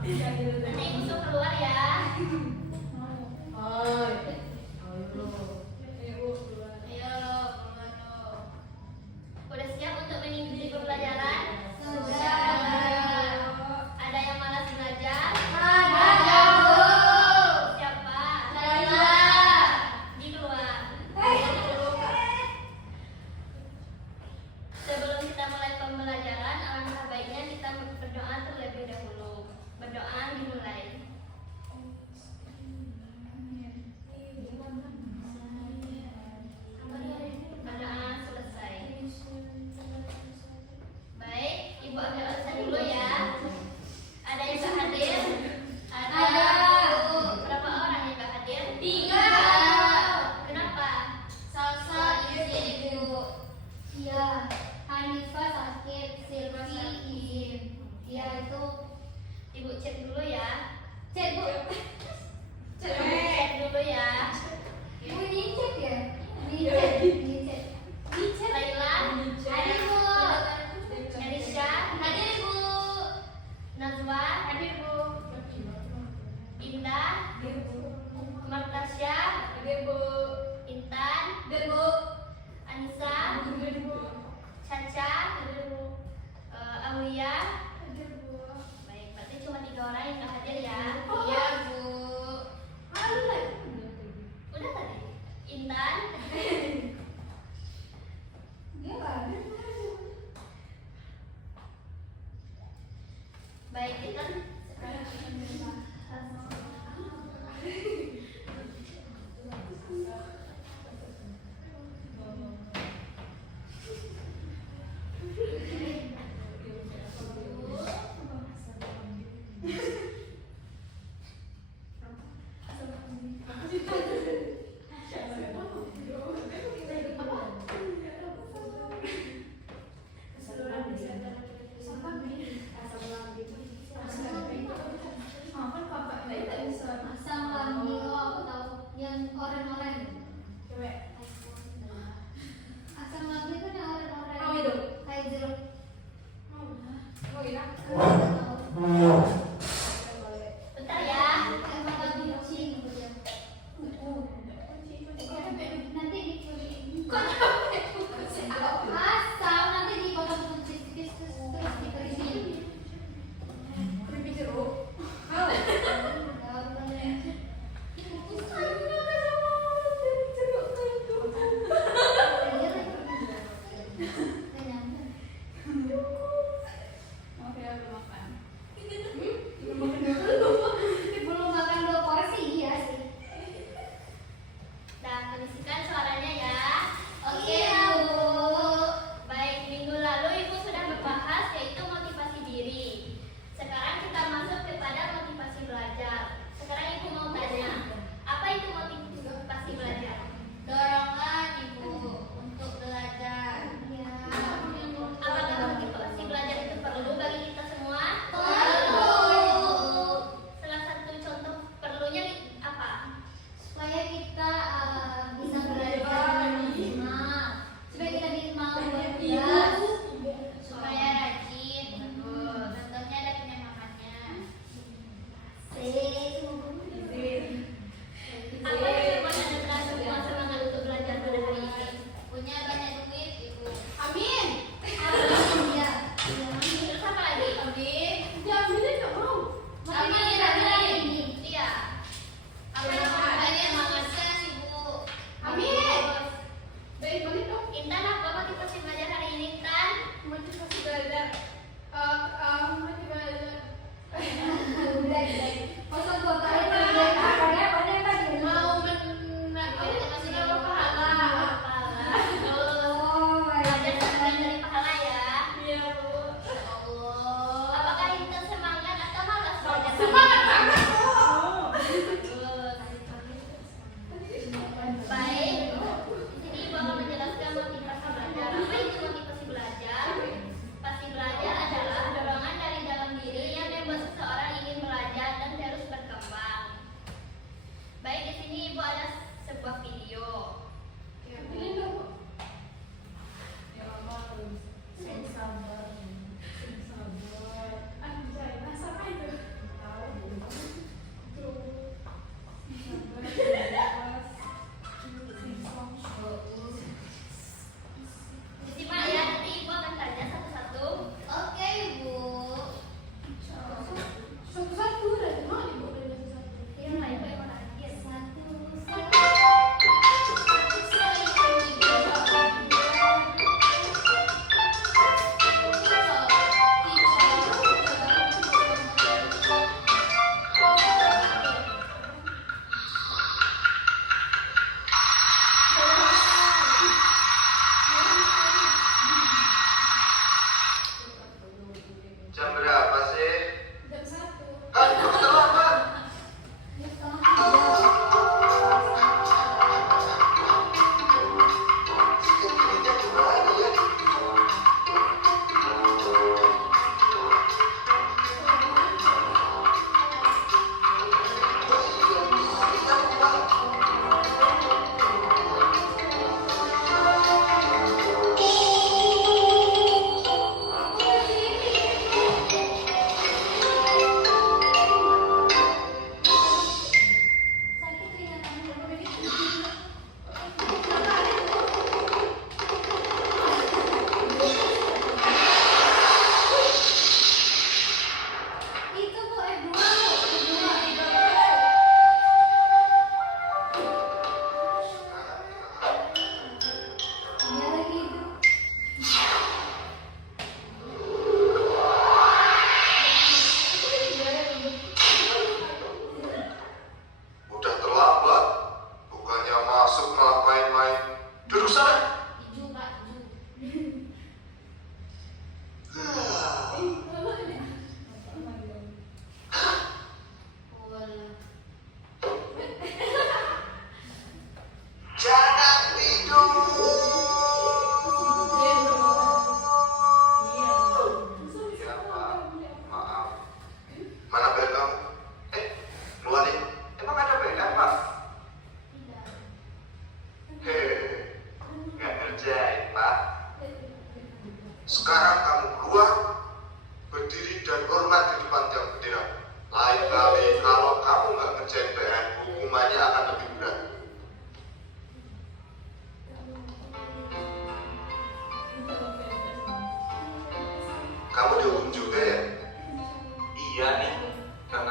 Nanti ibu suruh keluar ya. Oi. Ayo keluar lo. Udah siap untuk mengikuti pembelajaran? Sudah. Ada yang malas belajar? Ada, Bu. Siapa? Saya. Di keluar. Sebelum kita mulai pembelajaran, alangkah baiknya kita berdoa terlebih dahulu. Berdoa dimulai. Berdoa selesai. Baik, Ibu ambil alasan dulu ya. Ada yang gak hadir? Ada. Berapa orang yang gak hadir? 3. Kenapa? Salsa izin Ibu. Iya. Hanifah sakit, Silvi izin. Iya itu. Ibu cek dulu ya. Cek Bu. Cek dulu ya. Ibu ini cek ya? Dicek. Laila, Hadir Bu. Elisha, Hadir Bu. Najwa, Hadir, Bu. Indah, Martasya, Hadir, Bu. Intan, Hadir, Bu. Anissa, Hadir, Bu. Caca, Hadir, Bu. Aulia. Hadir, Bu. Baik, berarti cuma 3 orang yang nggak hadir ya. Iya Bu. Udah tadi. Intan, Dia nggak ada. baik kita sekarang akan membahas. Asam lambung aku tahu yang oren-oren. Asam lambung itu yang oren-oren. Oh, itu. Kayak jeruk. Oh, iya. Bentar ya. Kayak makan kucing gitu ya. Nanti asam nanti dipotong tipis terus dikerimin. Keripik jeruk. Maaf ya, belum makan. Belum makan 2 porsi iya sih. Dan kondisikan suaranya ya. Oke, Iya, Bu. Baik, minggu lalu Ibu sudah membahas yaitu motivasi diri. Sekarang kita masuk kepada motivasi belajar. Sekarang Ibu mau tanya, apa itu motivasi belajar? Dorongan Ibu untuk belajar. Ya. Apakah motivasi belajar itu perlu bagi kita semua? Perlu. Salah satu contoh perlunya apa? Supaya kita bisa belajar maksimal. Supaya kita bisa mau belajar. Supaya rajin. Bagus. Contohnya ada penyemakannya. Apa yang membuat Anda terasa semua semangat untuk belajar pada hari ini? Punya banyak duit Ibu. Amin. Iya. Terus apa lagi? Amin. Diambilin nggak mau. Amin. Iya. Apa yang membuat Banyak semangat? sukses Ibu. Amin. Baik, balik dong. Intan, apa motivasi belajar hari ini, Intan? Motivasi belajar. Motivasi belajar. Udah. Masa 2 kali belajar apa ya tadi? Mau menambah pahala. Oh, Belajar bagian dari pahala ya. Iya, Bu. Allah. Apakah Intan semangat atau malas belajar? Semangat banget, Bu. Baik. Di sini Ibu akan menjelaskan motivasi belajar. Apa itu motivasi belajar? Pasti belajar adalah dorongan dari dalam diri yang membuat seseorang ingin belajar dan terus berkembang. Baik, di sini Ibu ada sebuah video. Pilih dong, Bu. Ya Allah, saya sabar. Aduh, saya rasa apa itu? Tahu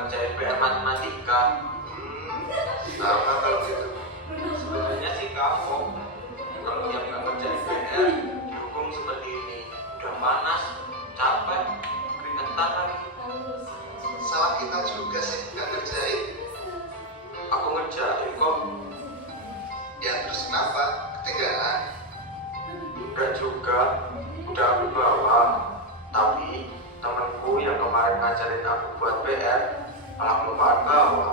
ngerjain PR matematika. Sama kalau gitu. Sebenarnya sih kamu kalau tiap nggak ngerjain PR dihukum seperti ini. Udah panas, capek, keringetan lagi. Salah kita juga sih nggak ngerjain. Aku ngerjain kok. Ya terus kenapa? Ketinggalan. Enggak juga, udah aku bawa. Tapi temanku yang kemarin ngajarin aku buat PR malah kelupaan bawa.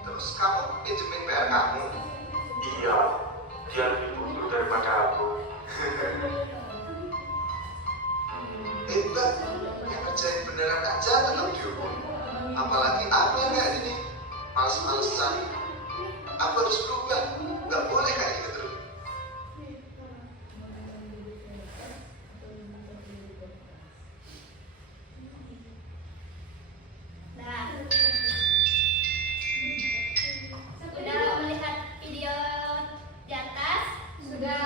Terus kamu pinjemin PR kamu. Iya, dia lebih butuh daripada aku. Hebat, yang ngerjain beneran aja tetap dihukum. Apalagi aku yang kayak gini, males-malesan. Aku harus berubah, nggak boleh kayak gitu terus. Nah, sudah melihat video di atas? Sudah.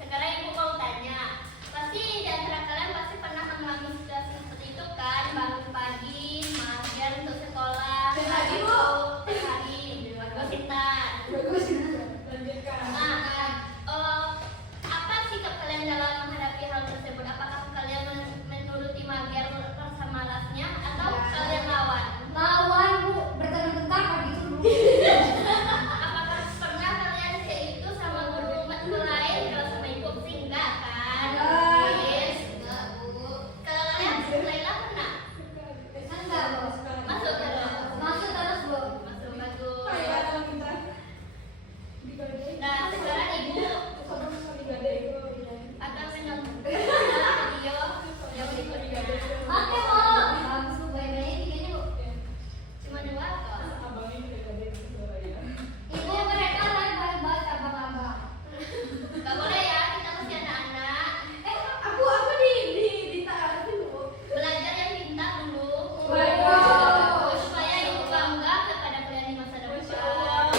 Sekarang ibu mau tanya, pasti di antara kalian pasti pernah mengalami situasi seperti itu kan? Bangun pagi, mager untuk sekolah, Tiap hari, Bu. tiap hari, gositan. Lanjutkan. Nah, apa sikap kalian dalam menghadapi hal tersebut? Apakah kalian menuruti mager rasa malasnya atau Ya. kalian lawan? Lawan Bu, bertengkar gitu Bu. Apakah pernah kalian kayak itu sama guru lain kalau sama ibu sih enggak kan? Yes. Enggak Bu. Kalau kalian Laila pernah? Enggak Bu. Masuk terus. Masuk terus Bu. Masuk bagus. Kayak dalam kita. Nah, sekarang ibu akan menonton video yang berikutnya. Oke Bu. Bagus Bu, baik-baik tiganya Bu. Cuma dua kok. Ibu mereka lain baik-baik abang-abang. Gak boleh ya, kita masih anak-anak. Aku ditarik dulu. Belajar yang pintar dulu. Waduh. Supaya ibu bangga kepada kalian di masa Masya depan. Allah.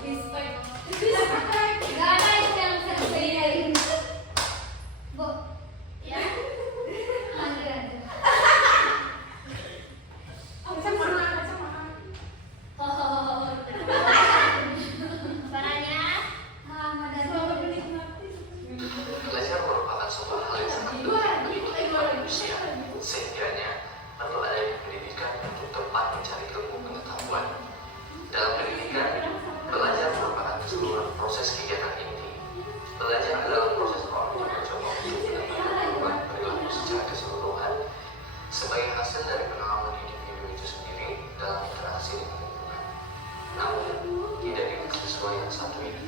Respect. Enggak ada yang bisa dibedain. Bu, Ya. lanjut aja. Oh. Suaranya. Muhammad dan Belajar merupakan sebuah hal yang sangat penting bagi manusia. Sehingga perlu pendidikan untuk tempat mencari ilmu pengetahuan. Dalam pendidikan, belajar merupakan keseluruhan proses kegiatan inti. Belajar adalah proses orang yang mencoba untuk mengubah perilaku secara keseluruhan sebagai hasil dari pengalaman individu itu sendiri dalam interaksi dengan lingkungan. Namun, tidak dengan sesuai yang satu ini.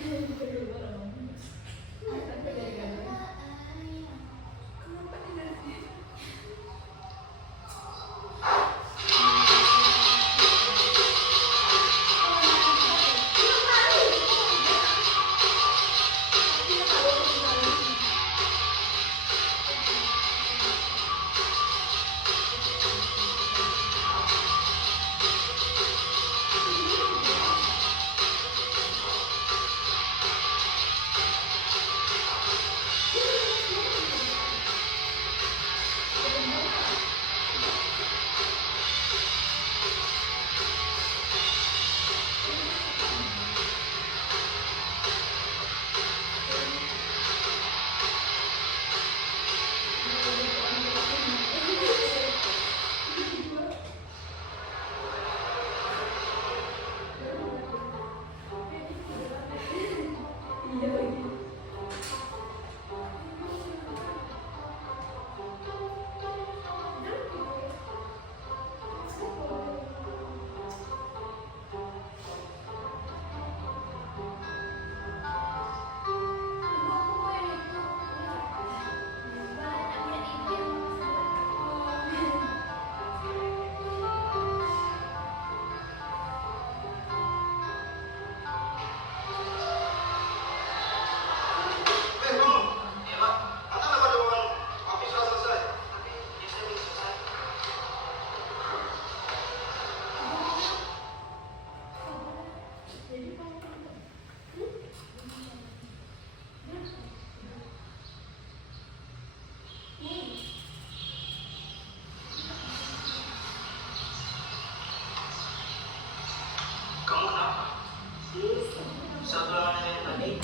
Satu ulangan yang tadi,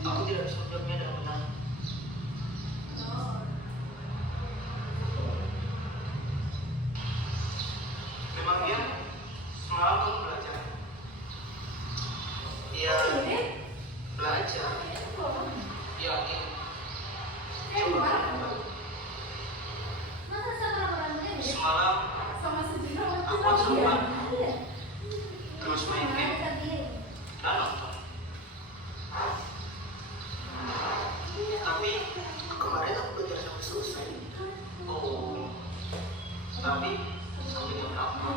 aku tidak bisa menjawabnya dengan benar. Memang dia semalam kamu belajar. Iya, belajar. Iya, ini. Coba. Masa sama orang-orangnya ya? Semalam Sama sejarah. aku coba terus main game dan nonton. Tapi kemarin aku belajar sampai selesai. Oh, tapi sampai jam berapa?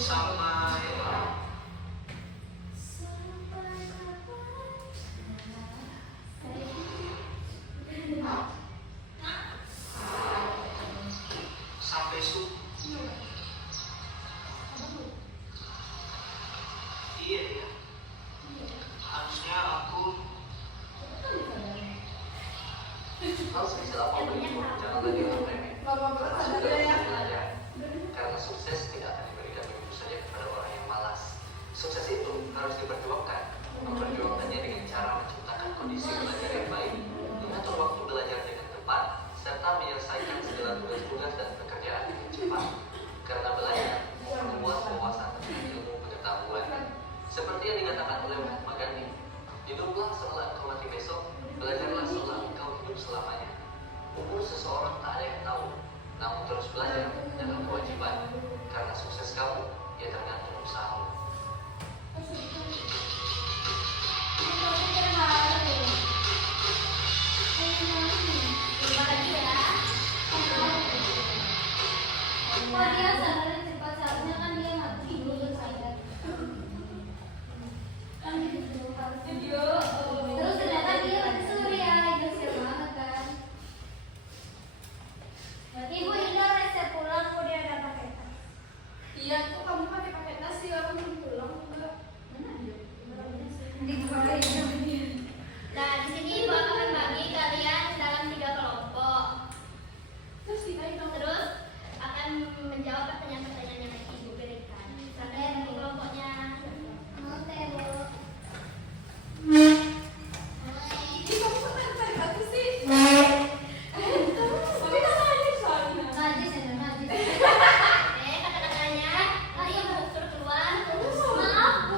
Sampai sampai subuh. Iya ya. Harusnya aku Hal sekecil apapun itu jangan lagi remeh. Bapak-bapak Karena sadar sudah ya. belajar. Karena sukses tidak akan diberikan begitu saja kepada orang yang malas. Sukses itu harus diperjuangkan. Memperjuangkannya dengan cara menciptakan kondisi belajar yang baik, mengatur waktu belajar dengan tepat, serta menyelesaikan segala tugas-tugas dan pekerjaan dengan cepat. Karena belajar membuat wawasan tentang ilmu pengetahuan. Seperti yang dikatakan oleh Mahatma Gandhi, hiduplah seolah engkau mati besok, belajarlah seolah engkau hidup selamanya. Umur seseorang tak ada yang tahu, namun terus belajar adalah kewajiban. Karena sukses kamu, ya tergantung usahamu. Terima kasih ya. Oh dia sadarnya cepat, seharusnya kan dia nggak tidur sadar. Kan gitu harusnya. Terus ternyata dia mati suri ya, kasihan banget kan. Ibu Indah resep pulang kok dia ada pakai tas. Iya, kok kamu pakai tas sih? Aku belum pulang juga. Mana dia? Di kepala ini. Nah, di sini Ibu akan membagi kalian dalam 3 kelompok. Terus kita itu Terus akan menjawab pertanyaan-pertanyaan yang Ibu berikan. Sampai kelompoknya. Mau teh Bu. Ih, kamu kok tarik aku sih? Tapi kan aja soalnya. Najis ya, najis. Kata-katanya. Tadi yang mau suruh keluar. Maaf Bu.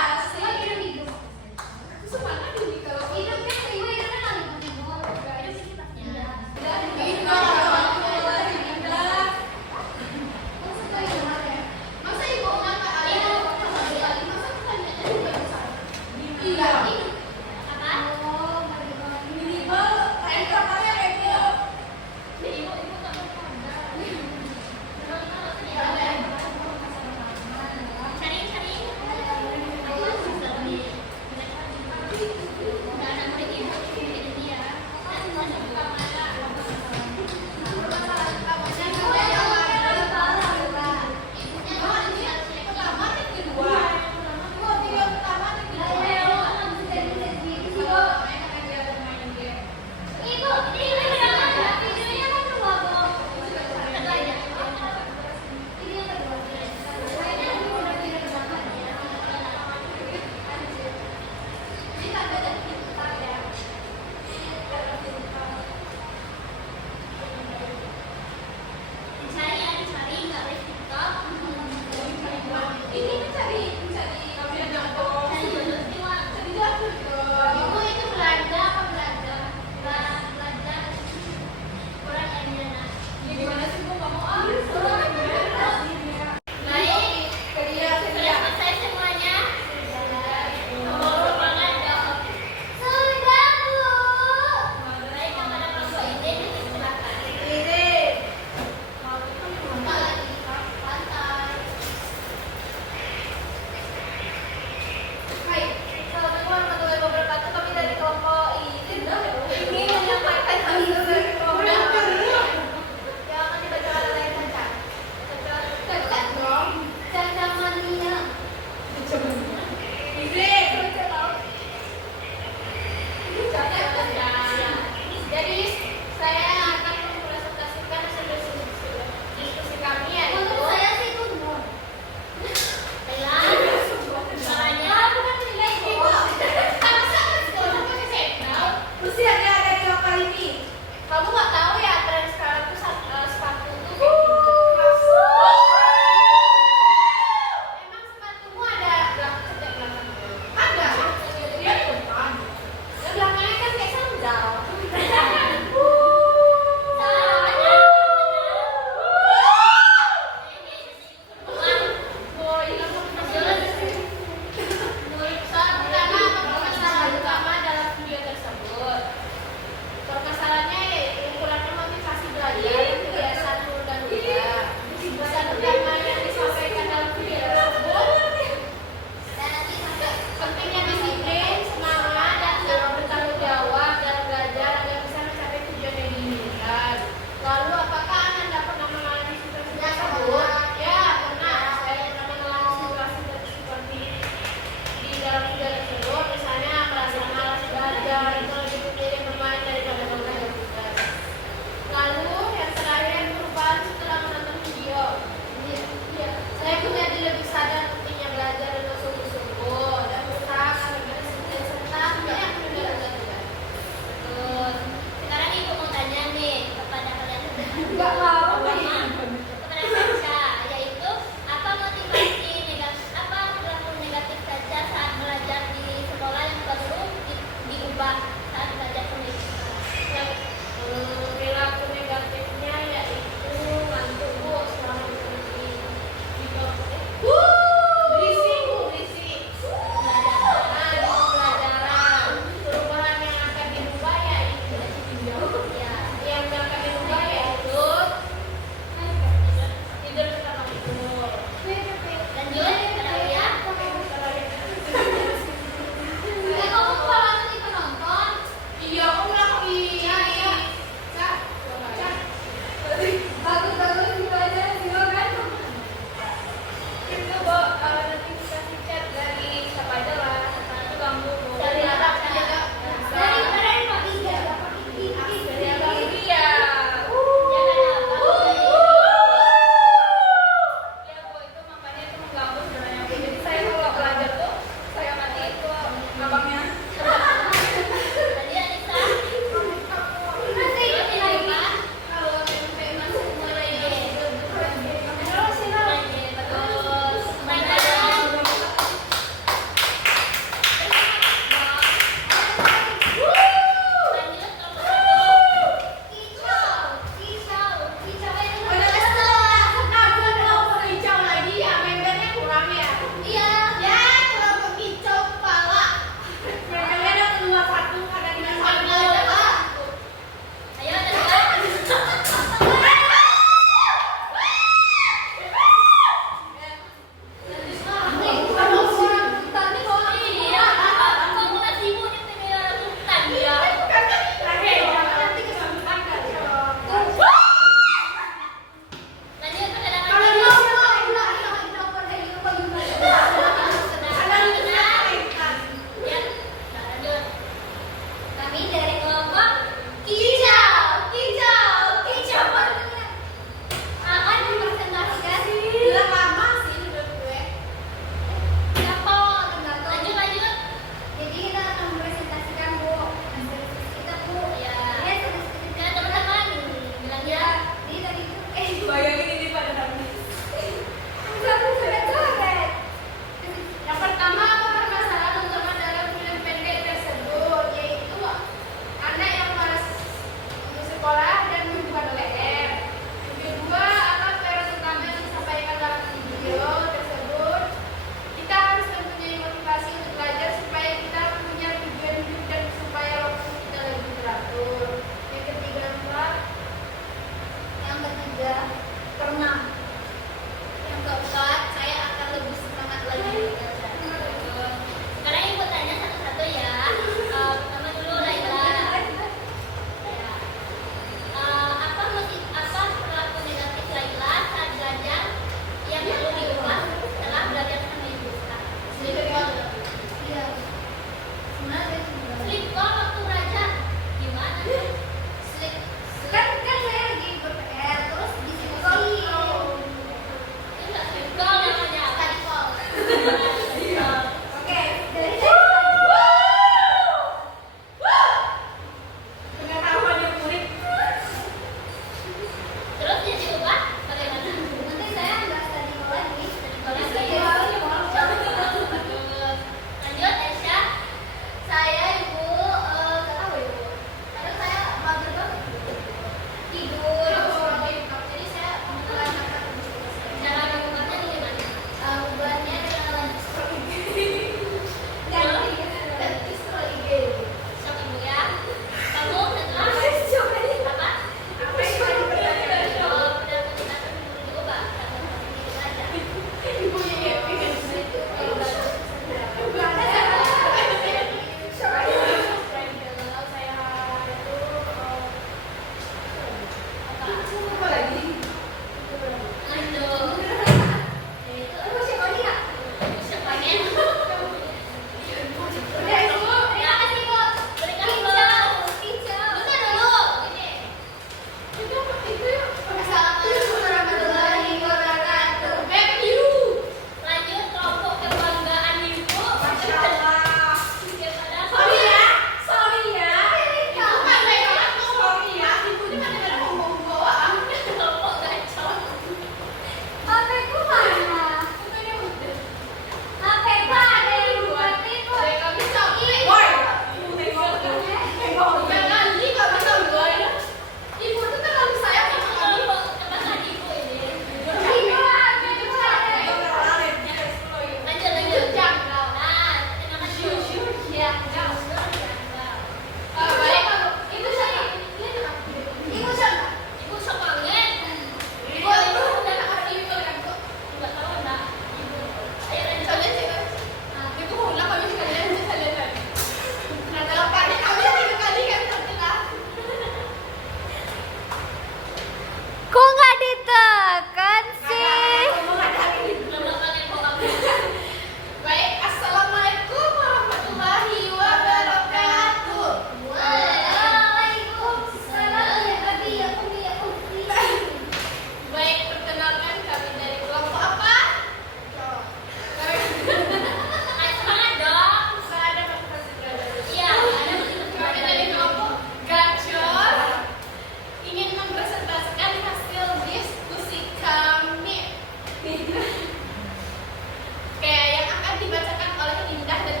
dibacakan oleh Indah dan